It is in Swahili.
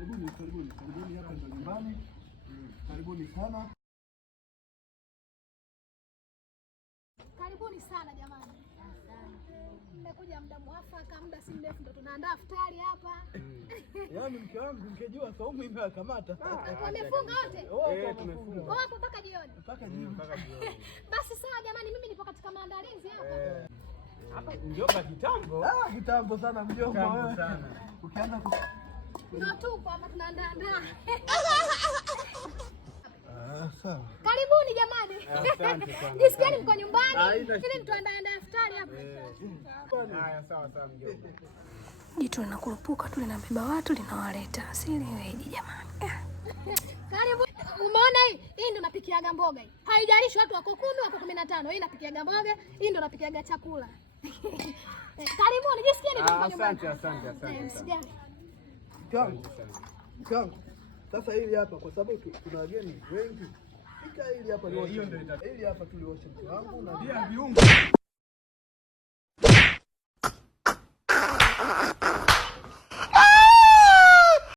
Karibuni hapa ndo nyumbani. Karibuni sana. Karibuni sana jamani. Mmekuja muda mwafaka, muda si mrefu ndo tunaandaa iftari hapa. Yaani mke wangu mkejua saumu imekamata. Wamefunga wote? Tumefunga. Hapo mpaka jioni. Mpaka jioni. Basi sawa jamani, mimi nipo katika maandalizi hapa. Hapa mjomba kitambo. Kitambo sana mjomba wewe. Ukianza ndio tupo hapa tunaandaa. Sawa. Karibuni jamani. Asante sana. Jisikieni mko nyumbani. Ili tuandae iftari hapa. Haya sawa mjomba. Jitu linakurupuka tu linabeba watu linawaleta. Siri wewe jamani. Karibu. Umeona hii ndio napikiaga mboga hii. Haijalishi watu wako 10 wako 15. Hii napikiaga mboga, hii ndio napikiaga chakula. Karibuni, jisikieni mko nyumbani. Asante. Mkangu. Sasa hili hapa kwa sababu tuna wageni wengi. Hili hapa ndio hili hapa tuliosha mke wangu na viungo.